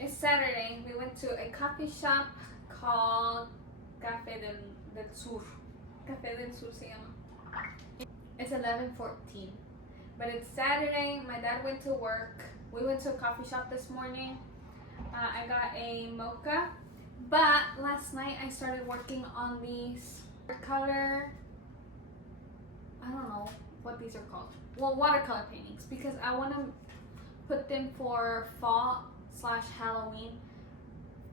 It's Saturday. We went to a coffee shop called Café del Sur. Café del Sur se llama. It's 11:14. But it's Saturday. My dad went to work. We went to a coffee shop this morning. I got a mocha. But last night I started working on these watercolor. I don't know what these are called. Well, watercolor paintings, because I want to put them for fall/Halloween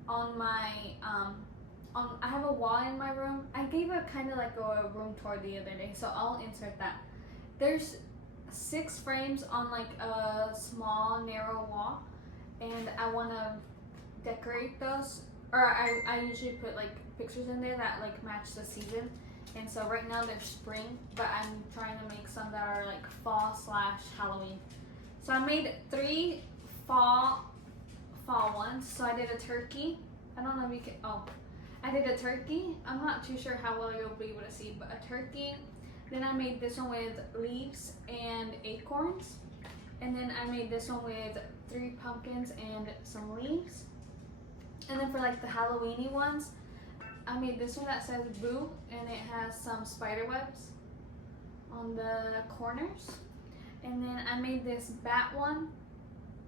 on my I have a wall in my room. I gave a kind of like a room tour the other day, so I'll insert that. There's 6 frames on like a small narrow wall, and I want to decorate those, or I usually put like pictures in there that like match the season. And so right now they're spring, but I'm trying to make some that are like fall/Halloween. So I made 3 fall ones. So I did a turkey. I don't know if you can, I did a turkey. I'm not too sure how well you'll be able to see, but a turkey. Then I made this one with leaves and acorns. And then I made this one with 3 pumpkins and some leaves. And then for like the Halloweeny ones, I made this one that says boo, and it has some spider webs on the corners. And then I made this bat one.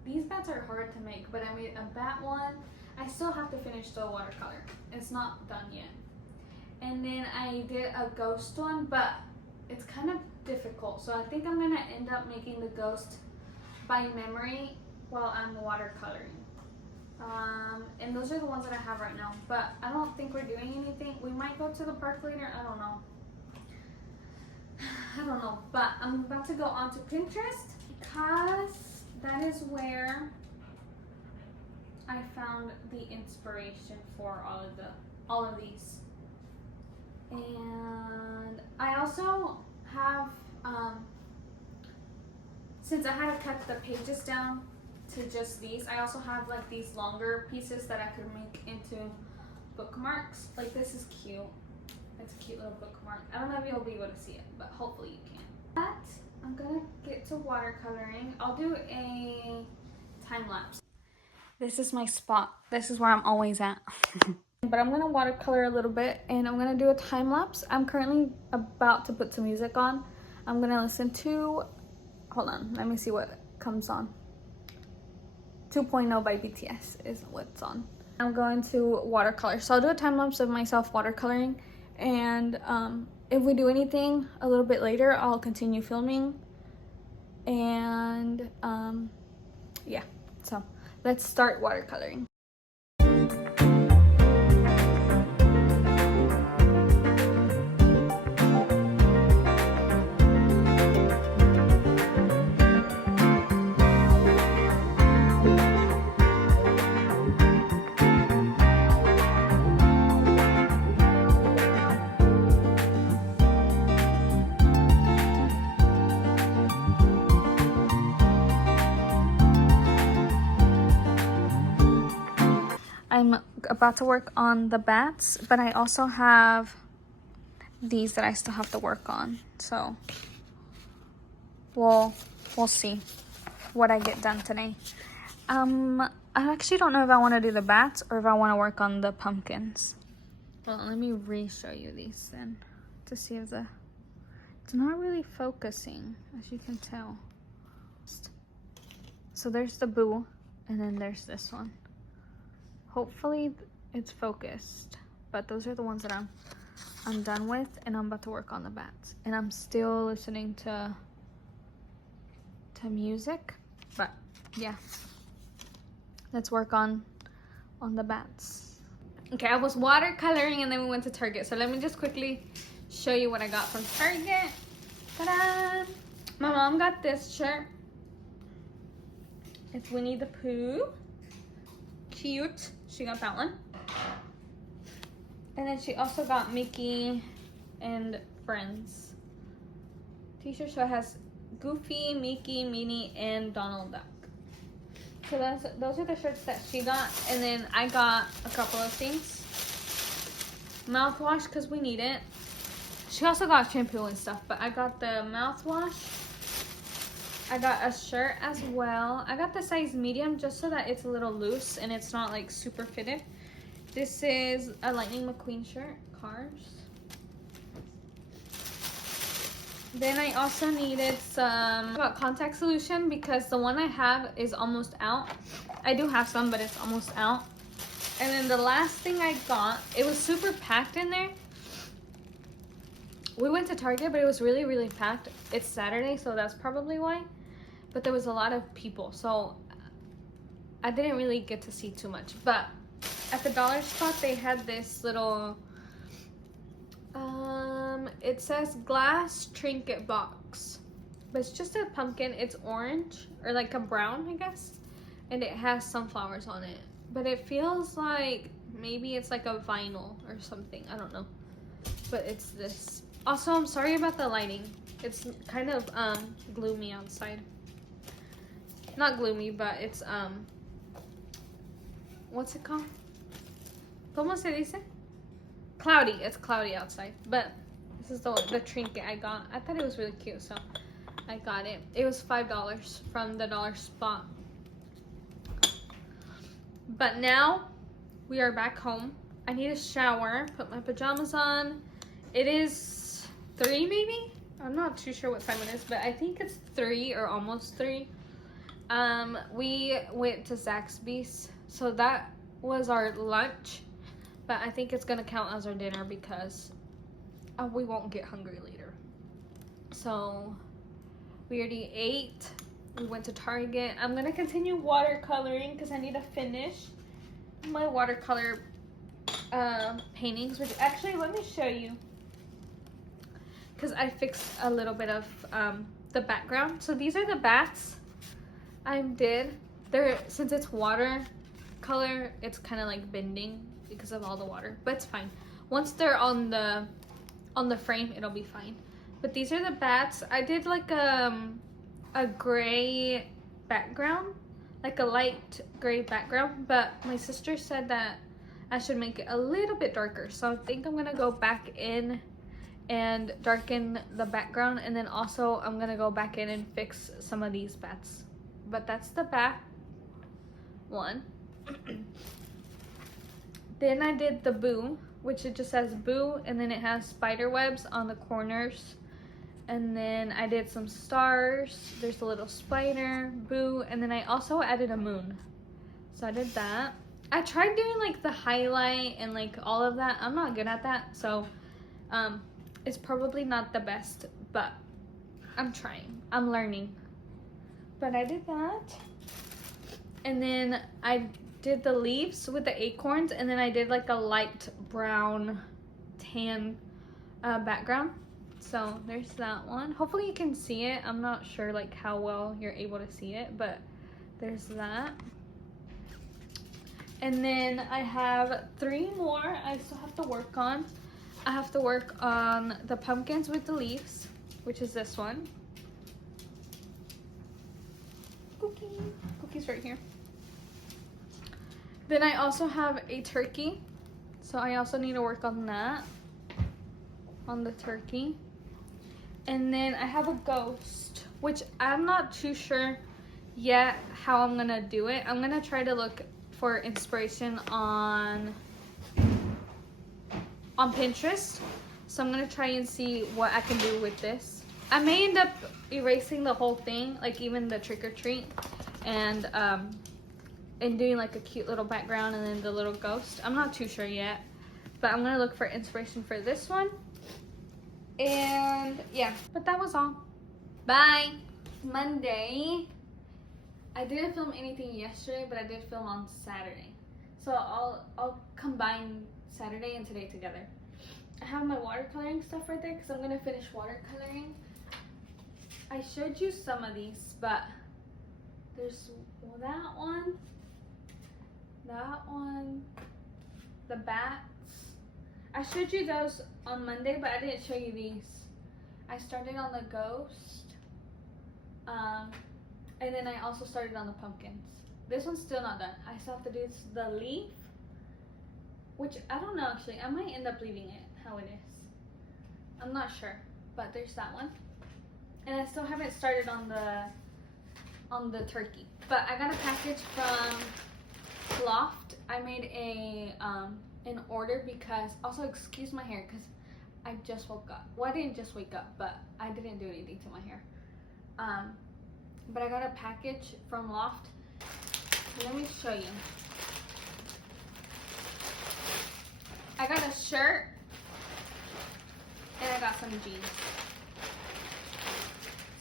These bats are hard to make, but I made a bat one. I still have to finish the watercolor. It's not done yet. And then I did a ghost one, but it's kind of difficult. So I think I'm gonna end up making the ghost by memory while I'm watercoloring. And those are the ones that I have right now, but I don't think we're doing anything. We might go to the park later. I don't know, but I'm about to go onto Pinterest because that is where I found the inspiration for all of these. And I also have, since I had to cut the pages down to just these, I also have like these longer pieces that I could make into bookmarks. Like this is cute. It's a cute little bookmark. I don't know if you'll be able to see it, but hopefully you can. But I'm gonna get to watercoloring. I'll do a time lapse. This is my spot. This is where I'm always at. But I'm gonna watercolor a little bit and I'm gonna do a time lapse. I'm currently about to put some music on. I'm gonna listen to, hold on, let me see what comes on. 2.0 by BTS is what's on. I'm going to watercolor. So I'll do a time lapse of myself watercoloring, and if we do anything a little bit later, I'll continue filming. And yeah, so let's start watercoloring. I'm about to work on the bats, but I also have these that I still have to work on. So we'll see what I get done today. I actually don't know if I want to do the bats or if I want to work on the pumpkins. Well, let me re-show you these then to see if it's not really focusing, as you can tell. So there's the boo, and then there's this one. Hopefully it's focused, but those are the ones that I'm done with, and I'm about to work on the bats. And I'm still listening to music, but yeah, let's work on the bats. Okay, I was watercoloring and then we went to Target. So let me just quickly show you what I got from Target. Ta-da! My mom got this shirt. It's Winnie the Pooh. Cute. She got that one. And then she also got Mickey and Friends t-shirt. So it has Goofy, Mickey, Minnie, and Donald Duck. So those are the shirts that she got. And then I got a couple of things. Mouthwash, because we need it. She also got shampoo and stuff, but I got the mouthwash. I got a shirt as well. I got the size medium just so that it's a little loose and it's not like super fitted. This is a Lightning McQueen shirt, Cars. Then I also needed some contact solution because the one I have is almost out. I do have some, but it's almost out. And then the last thing I got, it was super packed in there. We went to Target, but it was really, really packed. It's Saturday, so that's probably why. But there was a lot of people, so I didn't really get to see too much. But at the dollar spot, they had this little, it says glass trinket box. But it's just a pumpkin. It's orange, or like a brown, I guess. And it has sunflowers on it. But it feels like maybe it's like a vinyl or something. I don't know. But it's this. Also, I'm sorry about the lighting. It's kind of gloomy outside. Not gloomy, but it's what's it called? ¿Cómo se dice? Cloudy. It's cloudy outside. But this is the trinket I got. I thought it was really cute, so I got it. It was $5 from the dollar spot. But now we are back home. I need a shower, put my pajamas on. It is 3 maybe? I'm not too sure what time it is, but I think it's 3 or almost 3. We went to Zaxby's, so that was our lunch, but I think it's gonna count as our dinner because we won't get hungry later. So we already ate. We went to Target. I'm gonna continue watercoloring because I need to finish my watercolor paintings, which actually, let me show you, because I fixed a little bit of the background. So these are the bats I did. Since it's watercolor, it's kind of like bending because of all the water, but it's fine. Once they're on the frame, it'll be fine. But these are the bats. I did like a gray background, like a light gray background, but my sister said that I should make it a little bit darker, so I think I'm gonna go back in and darken the background, and then also I'm gonna go back in and fix some of these bats. But that's the bat one. Then I did the boo, which it just says boo, and then it has spider webs on the corners. And then I did some stars. There's a little spider, boo, and then I also added a moon. So I did that. I tried doing like the highlight and like all of that. I'm not good at that, so it's probably not the best, but I'm trying. I'm learning. But I did that. And then I did the leaves with the acorns, and then I did like a light brown tan background. So there's that one. Hopefully you can see it. I'm not sure like how well you're able to see it, but there's that. And then I have 3 more I still have to work on. I have to work on the pumpkins with the leaves, which is this one. Cookie's right here. Then I also have a turkey, so I also need to work on that, on the turkey. And then I have a ghost, which I'm not too sure yet how I'm gonna do it. I'm gonna try to look for inspiration on Pinterest. So I'm gonna try and see what I can do with this. I may end up erasing the whole thing, like even the trick or treat, and doing like a cute little background and then the little ghost. I'm not too sure yet, but I'm gonna look for inspiration for this one. And yeah, but that was all. Bye. Monday. I didn't film anything yesterday, but I did film on Saturday. So I'll combine Saturday and today together. I have my watercoloring stuff right there because I'm gonna finish watercoloring. I showed you some of these, but there's that one, the bats. I showed you those on Monday, but I didn't show you these. I started on the ghost, and then I also started on the pumpkins. This one's still not done. I still have to do the leaf, which I don't know actually. I might end up leaving it how it is. I'm not sure, but there's that one. And I still haven't started on on the turkey. But I got a package from Loft. I made a an order because, also excuse my hair because I just woke up. Well, I didn't just wake up, but I didn't do anything to my hair. But I got a package from Loft. Let me show you. I got a shirt and I got some jeans.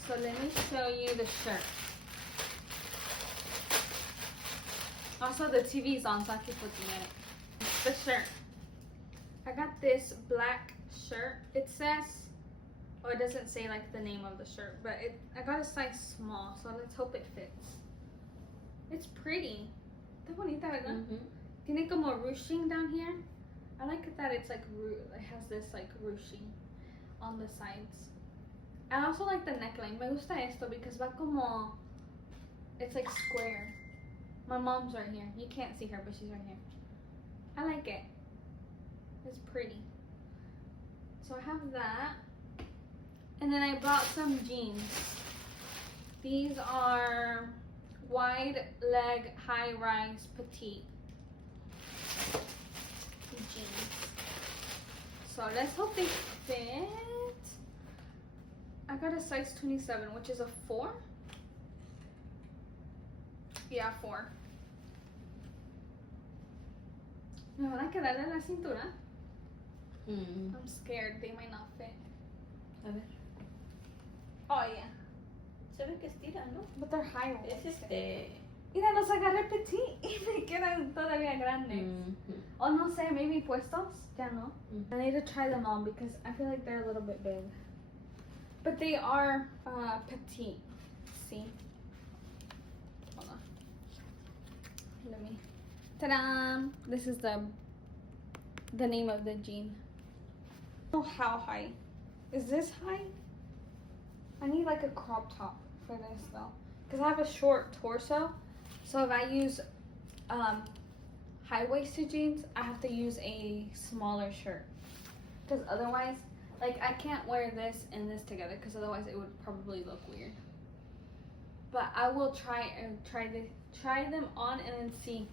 So let me show you the shirt. Also, the TV's on, so I keep looking at it. The shirt. I got this black shirt. It says, oh, it doesn't say like the name of the shirt, but I got a size small, so let's hope it fits. It's pretty. Está bonita, ¿verdad? Tiene como ruching down here. I like it that it's like, it has this like ruching on the sides. I also like the neckline. Me gusta esto because va como, it's like square. My mom's right here. You can't see her, but she's right here. I like it. It's pretty. So I have that. And then I bought some jeans. These are wide leg, high rise, petite jeans. So let's hope they fit. I got a size 27, which is a 4. Yeah, 4. Me van a quedar en la cintura. I'm scared they might not fit. A ver. Oh, yeah. Se ve que estira, ¿no? But they're high Es Mira, los agarré petit y me quedan todavía grandes. O no sé, maybe puestos. Ya no. I need to try them on because I feel like they're a little bit big. But they are petite. See? Hold on. Let me. Ta-da! This is the name of the jean. I don't know how high. Is this high? I need like a crop top for this though. Because I have a short torso. So if I use high-waisted jeans, I have to use a smaller shirt. Because otherwise, like I can't wear this and this together because otherwise it would probably look weird. But I will try them on and then see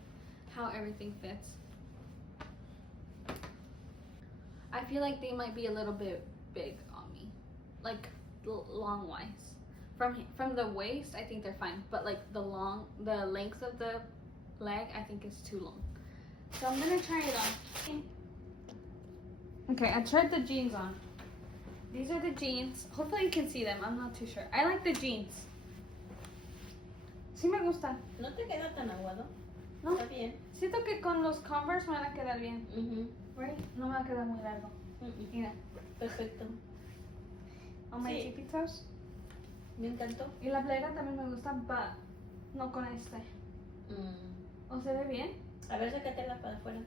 how everything fits. I feel like they might be a little bit big on me, like long wise. From the waist, I think they're fine, but like the length of the leg, I think is too long. So I'm gonna try it on. Okay, I tried the jeans on. These are the jeans. Hopefully you can see them. I'm not too sure. I like the jeans. Sí me gustan. ¿No te queda tan aguado? No. Está bien. Siento que con los Converse me van a quedar bien. Right? No me va a quedar muy largo. Mira. Perfecto. On my tippy toes. Me encantó. Y la playera también me gusta, but no con este. ¿O se ve bien? A ver, sácatela para afuera.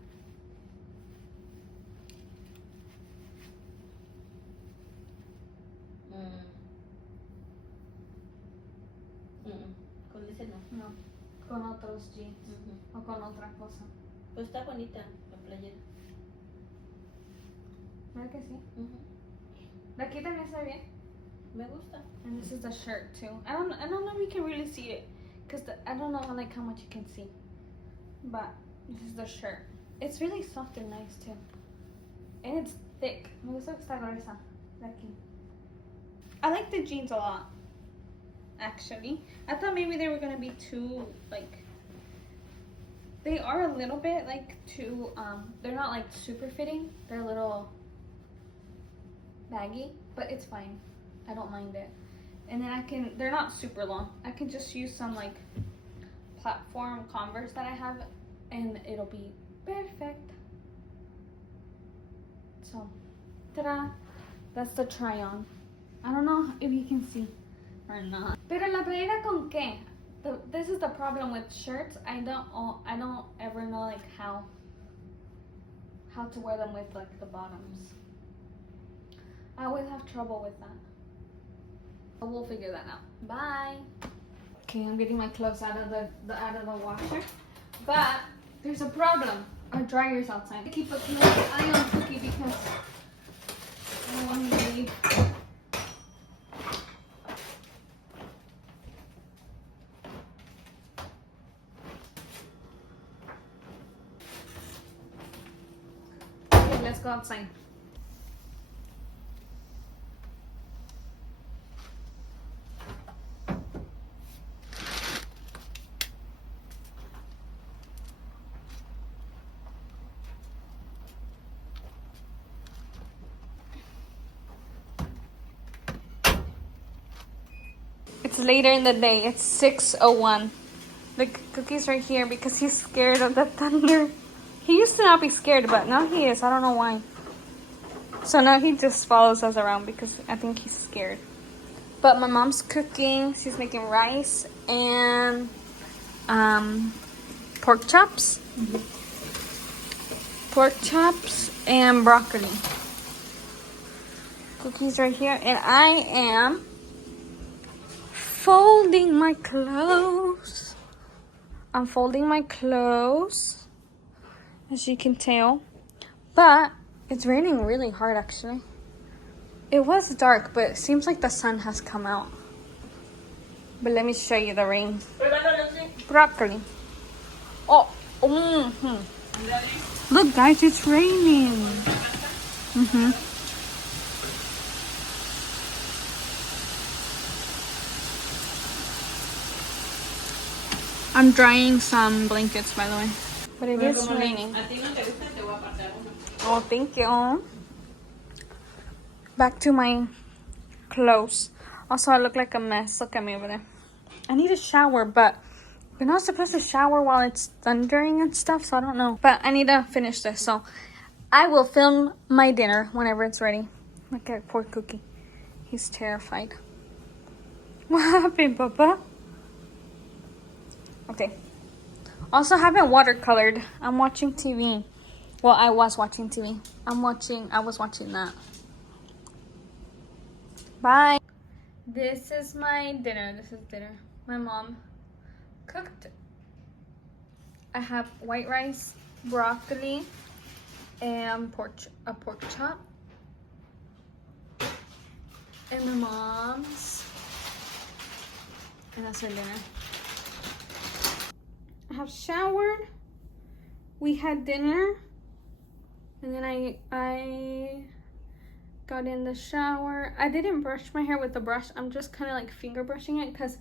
Con ese no. No, con otros jeans o con otra cosa. Pues está bonita la playera. ¿Verdad que sí? De aquí también se ve bien. Me gusta. And this is the shirt too. I don't know if you can really see it, cause I don't know like how much you can see. But this is the shirt. It's really soft and nice too, and it's thick. Me gusta esta gruesa de aquí. I like the jeans a lot. Actually, I thought maybe they were gonna be too like. They are a little bit like too. They're not like super fitting. They're a little baggy, but it's fine. I don't mind it. And then they're not super long. I can just use some like platform Converse that I have and it'll be perfect. So, ta-da! That's the try on. I don't know if you can see or not. Pero la playera con qué? This is the problem with shirts. I don't ever know like how to wear them with like the bottoms. I always have trouble with that. But we'll figure that out. Bye. Okay, I'm getting my clothes out of the washer. But there's a problem. Our dryer's outside. I keep a close eye on Cookie because I don't want him to leave. go outside. It's later in the day. It's 6:01. The cookie's right here because he's scared of the thunder. He used to not be scared, but now he is. I don't know why. So now he just follows us around because I think he's scared. But my mom's cooking. She's making rice and pork chops. Pork chops and broccoli. Cookie's right here. And I am folding my clothes. I'm folding my clothes, as you can tell. But it's raining really hard, actually. It was dark, but it seems like the sun has come out. But let me show you the rain. Broccoli. Oh, look, guys, it's raining. I'm drying some blankets, by the way. But it is raining. Oh, thank you. Back to my clothes. Also, I look like a mess. Look at me over there. I need a shower, but you're not supposed to shower while it's thundering and stuff, so I don't know. But I need to finish this, so I will film my dinner whenever it's ready. Look at poor Cookie. He's terrified. What happened, Papa? Okay. Also, haven't watercolored. I'm watching TV. Well, I was watching TV. I was watching that. Bye. This is my dinner. This is dinner. My mom cooked. I have white rice, broccoli, and a pork chop. And my mom's. And that's our dinner. I have showered. We had dinner. And then I got in the shower. I didn't brush my hair with the brush. I'm just kind of like finger brushing it because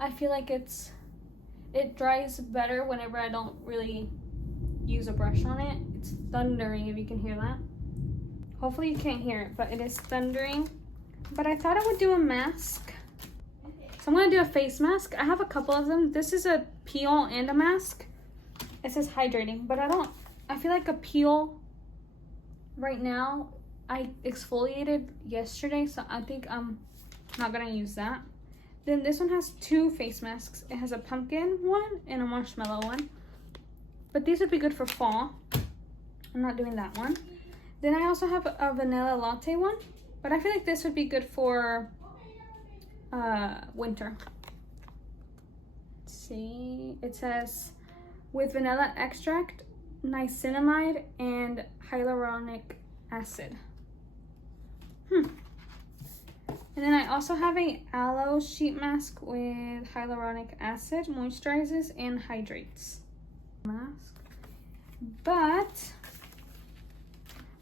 I feel like it dries better whenever I don't really use a brush on it. It's thundering, if you can hear that. Hopefully you can't hear it, but it is thundering. But I thought I would do a mask. So I'm gonna do a face mask. I have a couple of them. This is a peel and a mask. It says hydrating, but I feel like a peel right now. I exfoliated yesterday, so I think I'm not gonna use that. Then this one has two face masks. It has a pumpkin one and a marshmallow one. But these would be good for fall. I'm not doing that one. Then I also have a vanilla latte one, but I feel like this would be good for winter. Let's see, it says with vanilla extract, niacinamide, and hyaluronic acid. And then I also have a aloe sheet mask with hyaluronic acid, moisturizes and hydrates. Mask. But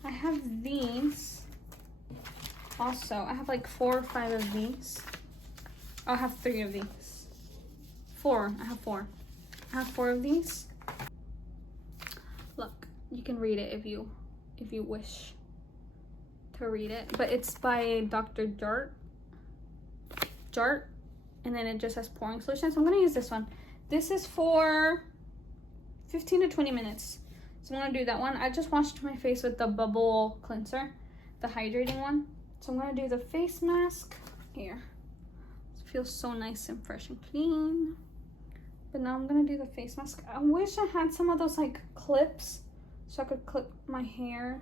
I have these also. I have like 4 or 5 of these. I'll have 3 of these. 4. I have 4. I have 4 of these. Look, you can read it if you wish to read it. But it's by Dr. Jart. And then it just has pouring solution. So I'm gonna use this one. This is for 15 to 20 minutes. So I'm gonna do that one. I just washed my face with the bubble cleanser, the hydrating one. So I'm gonna do the face mask here. It feels so nice and fresh and clean. But now I'm gonna do the face mask. I wish I had some of those like clips so I could clip my hair.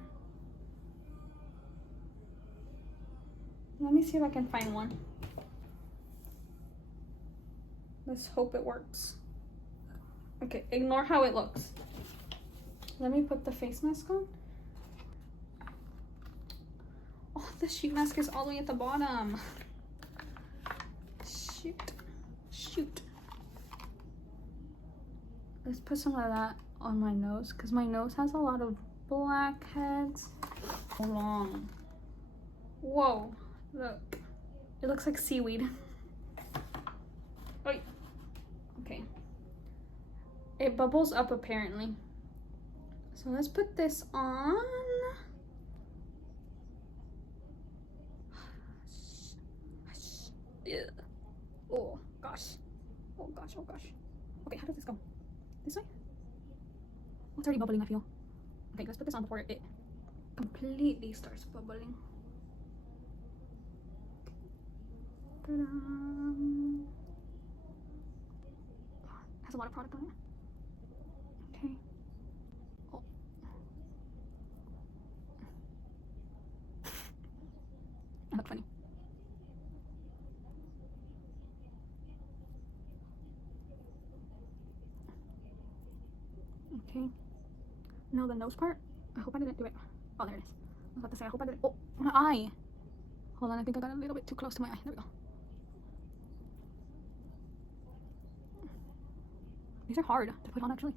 Let me see if I can find one. Let's hope it works. Okay, ignore how it looks. Let me put the face mask on. Oh, the sheet mask is all the way at the bottom. Shoot. Let's put some of that on my nose because my nose has a lot of blackheads. Long. Whoa, look. It looks like seaweed. Oi. Okay. It bubbles up apparently. So let's put this on. Yeah. Oh gosh. Oh gosh, oh gosh. Okay, how does this go? This way? Oh, it's already bubbling, I feel. Okay, let's put this on before it completely starts bubbling. Ta-da! Has a lot of product on it. Okay. Oh. I look funny. Okay. Now the nose part. I hope I didn't do it. Oh, there it is. I was about to say, I hope I didn't. Oh, my eye. Hold on, I think I got a little bit too close to my eye. There we go. These are hard to put on, actually.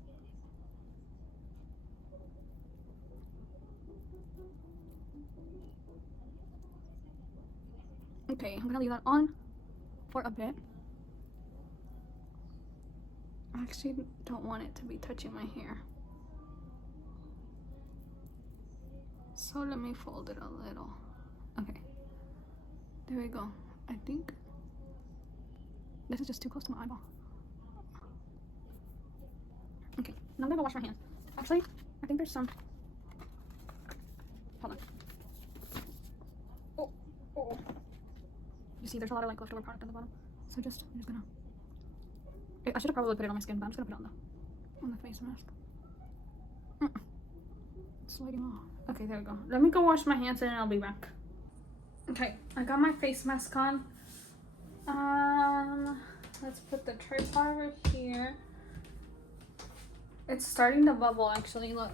Okay, I'm gonna leave that on for a bit. I actually don't want it to be touching my hair. So let me fold it a little. Okay. There we go. I think this is just too close to my eyeball. Okay, now I'm gonna go wash my hands. Actually, I think there's some. Hold on. Oh, oh. You see, there's a lot of like leftover product on the bottom. So I'm just gonna. I should have probably put it on my skin, but I'm just gonna put it on the face mask. It's sliding off. Okay, there we go. Let me go wash my hands and then I'll be back. Okay, I got my face mask on. Let's put the tripod over here. It's starting to bubble actually, look.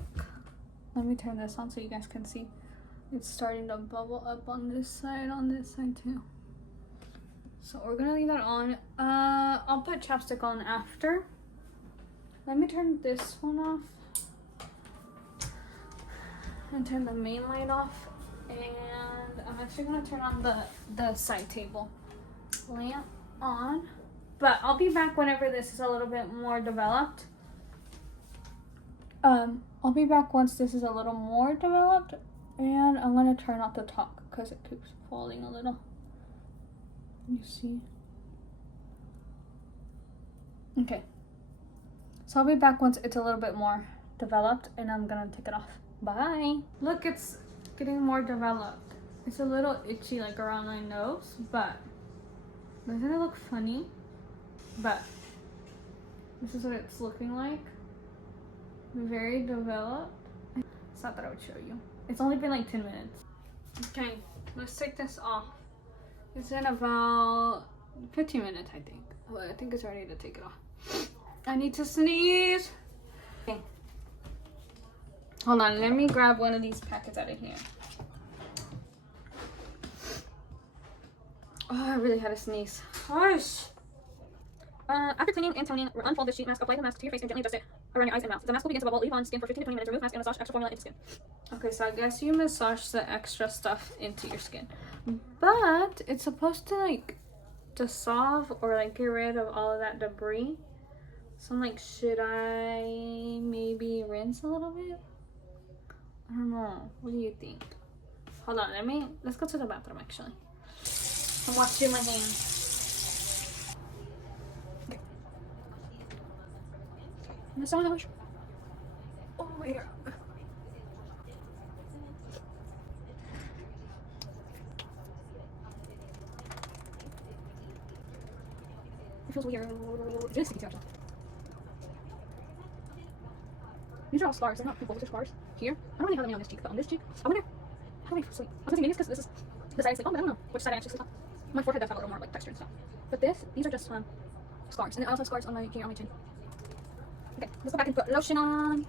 Let me turn this on so you guys can see. It's starting to bubble up on this side too. So we're gonna leave that on. I'll put chapstick on after. Let me turn this one off. And turn the main light off. And I'm actually gonna turn on the side table lamp on. But I'll be back whenever this is a little bit more developed. I'll be back once this is a little more developed. And I'm gonna try not to talk because it keeps falling a little. You see? Okay. So I'll be back once it's a little bit more developed and I'm gonna take it off. Bye. Look, it's getting more developed. It's a little itchy like around my nose, but doesn't it look funny? But this is what it's looking like. Very developed. It's not that I would show you. It's only been like 10 minutes. Okay, let's take this off. It's in about 15 minutes, I think. Well, I think it's ready to take it off. I need to sneeze. Okay. Hold on, let me grab one of these packets out of here. Oh, I really had to sneeze. Gosh. After cleaning and toning, unfold the sheet mask, apply the mask to your face and gently adjust it around your eyes and mouth. The mask will begin to bubble. Leave on skin for 15 to 20 minutes. Remove mask and massage extra formula into skin. Okay, so I guess you massage the extra stuff into your skin. But it's supposed to like dissolve or like get rid of all of that debris. So I'm like, should I maybe rinse a little bit? I don't know. What do you think? Hold on, let's go to the bathroom actually. I'm washing my hands. Okay. Massage. Oh my god. It feels weird. It is sticky too, actually. These are all scars. They're not pimples. They're scars. Here. I don't really have any on this cheek, but on this cheek, I wonder how I sleep. I was thinking maybe it's because this is the side I sleep on, but I don't know which side I actually sleep on. My forehead does have a little more like texture and stuff. But these are just scars. And then I also have scars on my here on my chin. Okay, let's go back and put lotion on.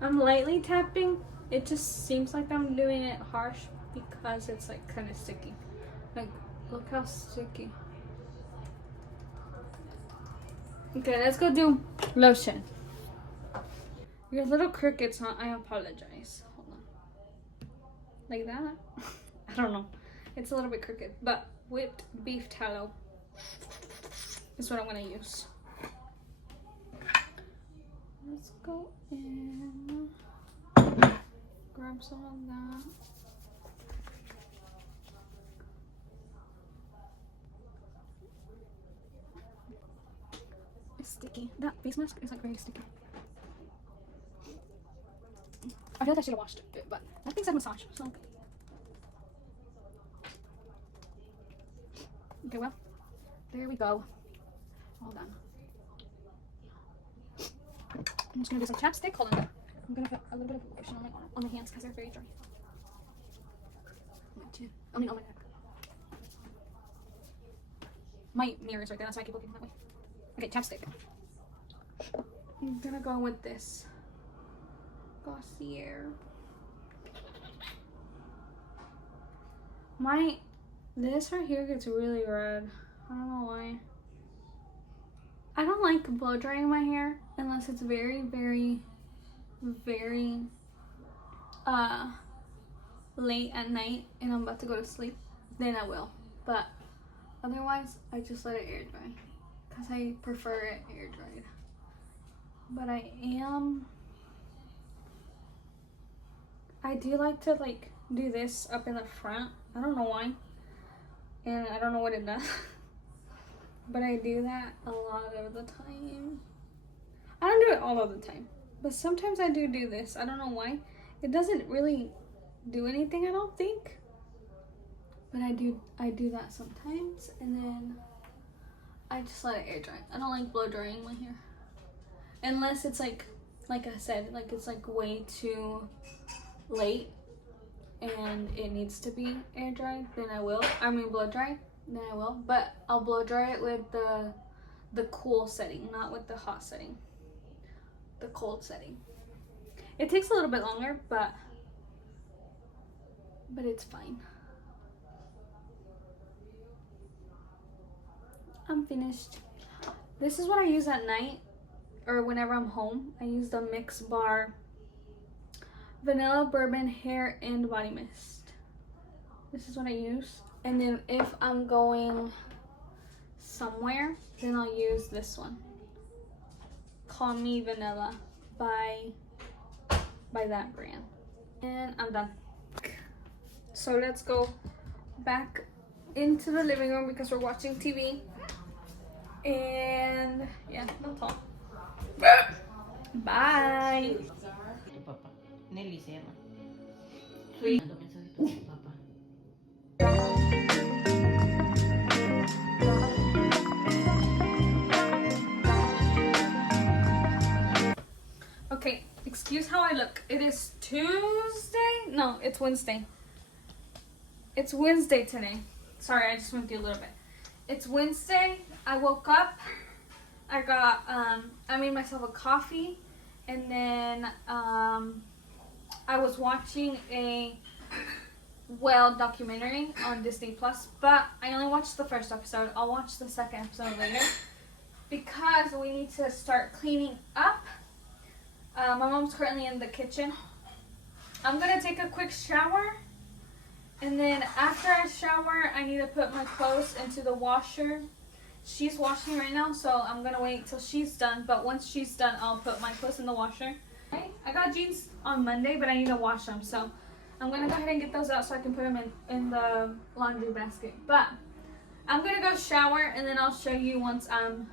I'm lightly tapping. It just seems like I'm doing it harsh because it's like kind of sticky. Like, look how sticky. Okay, let's go do lotion. Your little cricket's not. I apologize. Hold on. Like that? I don't know. It's a little bit crooked. But whipped beef tallow is what I'm gonna use. Let's go in. Grab some of that. It's sticky. That face mask is like very sticky. I feel like I should have washed it, but that thing's a massage, so. Okay, well, there we go. All done. I'm just gonna do some chapstick. Hold on. I'm gonna put a little bit of lotion on my hands because they're very dry. On my chin. I mean, on my neck. My mirror is right there. That's why I keep looking that way. Okay, chapstick. I'm gonna go with this Glossier. This right here gets really red. I don't know why. I don't like blow drying my hair unless it's very, very, very late at night and I'm about to go to sleep. Then I will. But otherwise, I just let it air dry because I prefer it air dried. But I do like to like do this up in the front. I don't know why. And I don't know what it does. But I do that a lot of the time. I don't do it all of the time. But sometimes I do this. I don't know why. It doesn't really do anything, I don't think. But I do that sometimes. And then I just let it air dry. I don't like blow drying my hair. Unless it's like I said, like it's like way too late and it needs to be air dried, then I will. I mean blow dry, then I will. But I'll blow dry it with the cool setting, not with the hot setting. The cold setting. It takes a little bit longer, but it's fine. I'm finished. This is what I use at night or whenever I'm home. I use the Mix Bar Vanilla Bourbon Hair and Body Mist. This is what I use. And then if I'm going somewhere, then I'll use this one. Call Me Vanilla by that brand. And I'm done. So let's go back into the living room because we're watching TV. And yeah, that's all. Bye. Tu papá. Nelly se llama. Sí. Mando mensajito a tu papá. Okay, excuse how I look. It is Tuesday? No, it's Wednesday. It's Wednesday today. Sorry, I just went through a little bit. It's Wednesday. I woke up. I made myself a coffee. And then I was watching a whale documentary on Disney Plus. But I only watched the first episode. I'll watch the second episode later. Because we need to start cleaning up. My mom's currently in the kitchen. I'm going to take a quick shower. And then after I shower, I need to put my clothes into the washer. She's washing right now, so I'm going to wait till she's done. But once she's done, I'll put my clothes in the washer. Okay. I got jeans on Monday, but I need to wash them. So I'm going to go ahead and get those out so I can put them in the laundry basket. But I'm going to go shower, and then I'll show you once I'm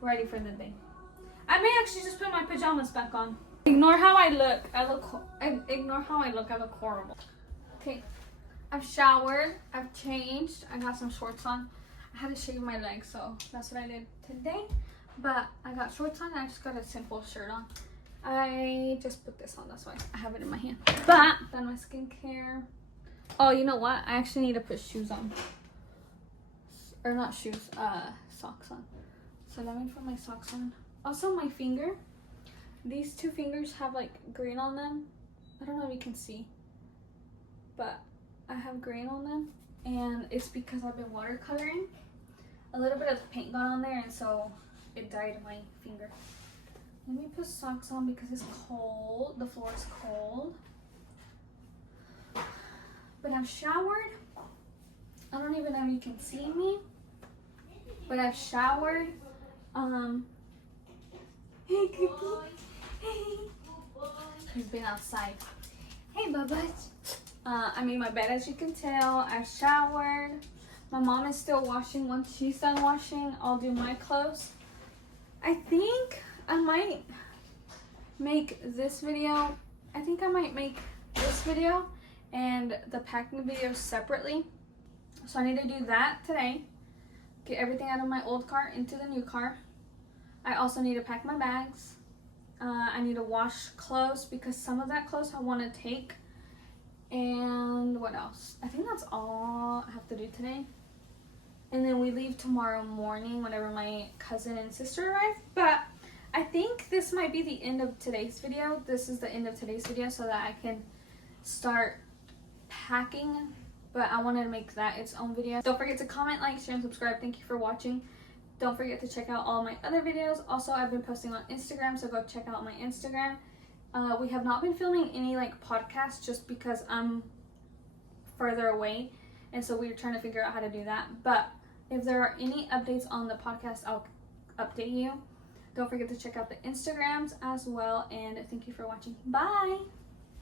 ready for the day. I may actually just put my pajamas back on. Ignore how I look. Ignore how I look. I look horrible. Okay. I've showered. I've changed. I got some shorts on. I had to shave my legs, so that's what I did today. But I got shorts on. I just got a simple shirt on. I just put this on. That's why I have it in my hand. But done my skincare. Oh, you know what? I actually need to put shoes on. Or not shoes. Socks on. So let me put my socks on. Also, my finger. These two fingers have like green on them. I don't know if you can see, but I have green on them, and it's because I've been watercoloring. A little bit of paint got on there, and so it dyed my finger. Let me put socks on because it's cold. The floor is cold. But I've showered. I don't even know if you can see me. But I've showered. Hey, Cookie. Hey. He's been outside. Hey, Bubba. I made my bed, as you can tell. I've showered. My mom is still washing. Once she's done washing, I'll do my clothes. I think I might make this video. I think I might make this video and the packing video separately. So I need to do that today. Get everything out of my old car into the new car. I also need to pack my bags. I need to wash clothes because some of that clothes I want to take. And what else? I think that's all I have to do today. And then we leave tomorrow morning whenever my cousin and sister arrive. But I think this might be the end of today's video. This is the end of today's video so that I can start packing. But I wanted to make that its own video. Don't forget to comment, like, share, and subscribe. Thank you for watching. Don't forget to check out all my other videos. Also, I've been posting on Instagram, so go check out my Instagram. We have not been filming any podcasts just because I'm further away, and so we're trying to figure out how to do that. But if there are any updates on the podcast, I'll update you. Don't forget to check out the Instagrams as well, and thank you for watching. Bye!